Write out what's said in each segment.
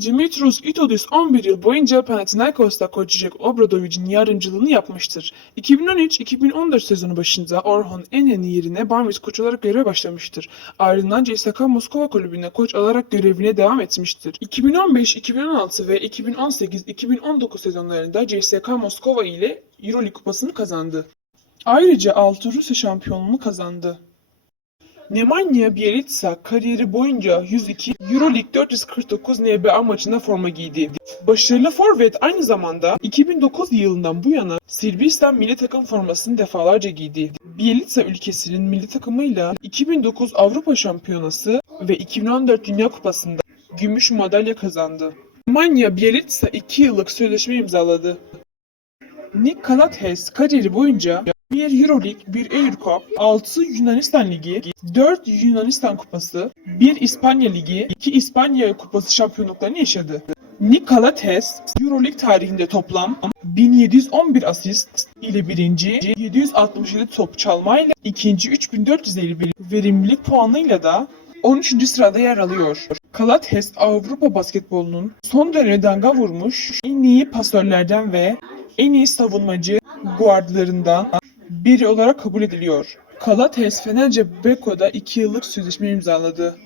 Dimitrios Itodis 11 yıl boyunca Panathinaikos'ta koçacak Obradovic'in yardımcılığını yapmıştır. 2013-2014 sezonu başında Orhon Enen'in yerine Barmis koç olarak göreve başlamıştır. Ardından CSKA Moskova kulübüne koç olarak görevine devam etmiştir. 2015-2016 ve 2018-2019 sezonlarında CSKA Moskova ile Euroleague kupasını kazandı. Ayrıca 6 Rusya şampiyonluğunu kazandı. Nemanja Bjelica kariyeri boyunca 102 Euroleague 449 NBA maçında forma giydi. Başarılı forvet aynı zamanda 2009 yılından bu yana Sırbistan milli takım formasını defalarca giydi. Bjelica ülkesinin milli takımıyla 2009 Avrupa Şampiyonası ve 2014 Dünya Kupası'nda gümüş madalya kazandı. Nemanja Bjelica 2 yıllık sözleşme imzaladı. Nick Calathes kariyeri boyunca bir Euroleague, bir Eurocup, 6 Yunanistan Ligi, 4 Yunanistan Kupası, 1 İspanya Ligi, 2 İspanya Kupası şampiyonluklarını yaşadı. Nick Calathes, Euroleague tarihinde toplam 1711 asist ile birinci, 767 top çalmayla ikinci 3451 verimlilik puanıyla da 13. sırada yer alıyor. Calathes Avrupa basketbolunun son döneme damga vurmuş en iyi pasörlerden ve en iyi savunmacı guardlarından biri olarak kabul ediliyor. Calathes Fenerce Beko'da 2 yıllık sözleşme imzaladı.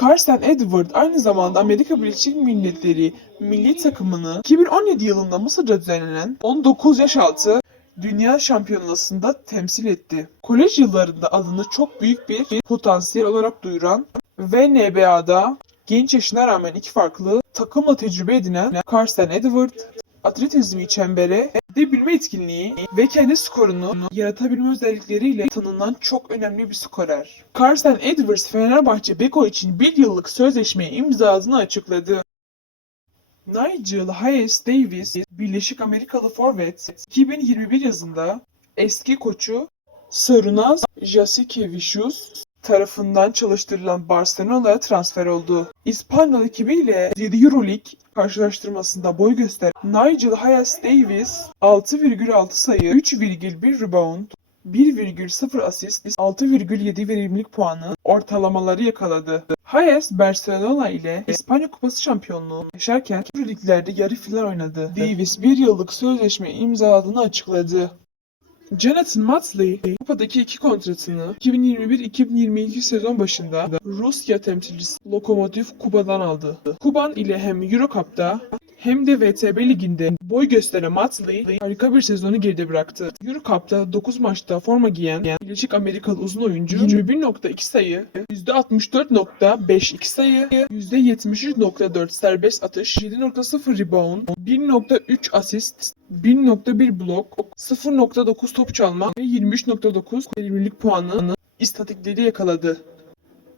Carson Edward aynı zamanda Amerika Birleşik Milletleri milli takımını 2017 yılında Mısır'da düzenlenen 19 yaş altı Dünya Şampiyonası'nda temsil etti. Kolej yıllarında adını çok büyük bir potansiyel olarak duyuran ve NBA'da genç yaşına rağmen iki farklı takımla tecrübe edinen Carson Edward, atletizmi çembere edebilme etkinliği ve kendi skorunu yaratabilme özellikleriyle tanınan çok önemli bir skorer. Carson Edwards Fenerbahçe Beko için bir yıllık sözleşmeyi imzaladığını açıkladı. Nigel Hayes Davis, Birleşik Amerikalı forvet, 2021 yazında eski koçu Sarunaz Jasikevicius tarafından çalıştırılan Barcelona'ya transfer oldu. İspanyol ekibiyle 7 Euroleague karşılaştırmasında boy gösteren Nigel Hayes Davis 6,6 sayı, 3,1 rebound, 1,0 asist, 6,7 verimlilik puanı ortalamaları yakaladı. Hayes, Barcelona ile İspanya Kupası şampiyonluğu yaşarken Euroliglerde yarı final oynadı. Davis bir yıllık sözleşme imzaladığını açıkladı. Jonathan Motley, kupadaki iki kontratını 2021-2022 sezon başında Rusya temsilcisi Lokomotiv Kuba'dan aldı. Kuban ile hem Eurocup'ta hem de VTB liginde boy gösteren Motley harika bir sezonu geride bıraktı. Eurocup'ta 9 maçta forma giyen Birleşik Amerikalı uzun oyuncu 21.2 sayı, %64.5 iki sayı, %73.4 serbest atış, 7.0 rebound, 1.3 asist, 1.1 blok, 0.9 top çalma ve 23.9 verimlilik puanı istatikleri yakaladı.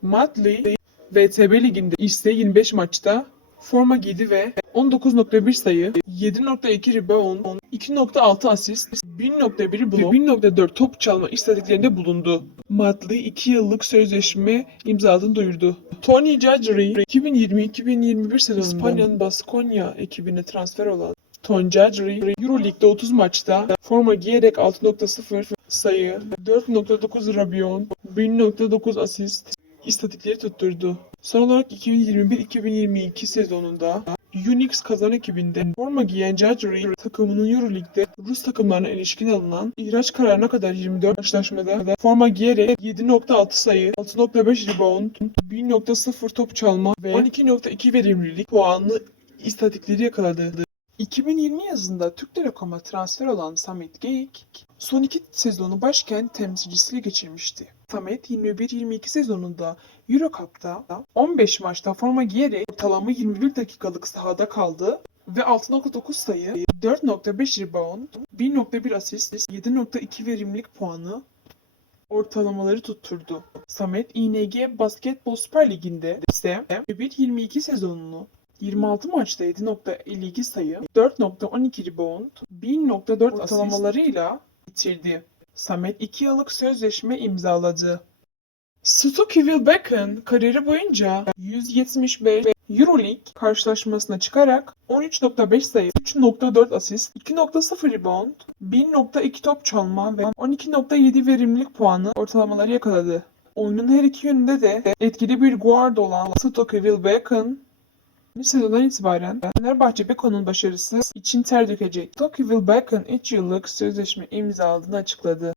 Motley VTB liginde ise 25 maçta forma giydi ve 19.1 sayı, 7.2 rebound, 2.6 asist, 1.1 blok ve 1.4 top çalma istatiklerinde bulundu. Motley 2 yıllık sözleşme imzaladığını duyurdu. Tony Judgery 2020-2021 sezonunda İspanya'nın Baskonya ekibine transfer olan Tony Judgery Euroleague'de 30 maçta forma giyerek 6.0 sayı, 4.9 rebound, 1.9 asist istatikleri tutturdu. Son olarak 2021-2022 sezonunda Unix kazan ekibinde forma giyen Judgery takımının Euroleague'de Rus takımlarına ilişkin alınan ihraç kararına kadar 24 karşılaşmada forma giyerek 7.6 sayı, 6.5 rebound, 1.0 top çalma ve 12.2 verimlilik puanlı istatikleri yakaladı. 2020 yazında Türk Telekom'a transfer olan Samet Geyik, son iki sezonu başkent temsilcisiyle geçirmişti. Samet 21-22 sezonunda Eurocup'ta 15 maçta forma giyerek ortalama 21 dakikalık sahada kaldı ve 6.9 sayı, 4.5 rebound, 1.1 asist, 7.2 verimlilik puanı ortalamaları tutturdu. Samet ING Basketbol Süper Ligi'nde ise 21-22 sezonunu 26 maçta 7.52 sayı, 4.12 rebound, 1.4 ortalamalarıyla bitirdi. Samet 2 yıllık sözleşme imzaladı. Stucky Wilbeck'ın kariyeri boyunca 175 Euroleague karşılaşmasına çıkarak 13.5 sayı, 3.4 asist, 2.0 rebound, 1.2 top çalma ve 12.7 verimlilik puanı ortalamaları yakaladı. Oyunun her iki yönünde de etkili bir guard olan Stucky Wilbeck'ın Yeni sezondan itibaren Fenerbahçe Beko'nun başarısı için ter dökecek. Tokyo Will Beckham 3 yıllık sözleşme imzaladığını açıkladı.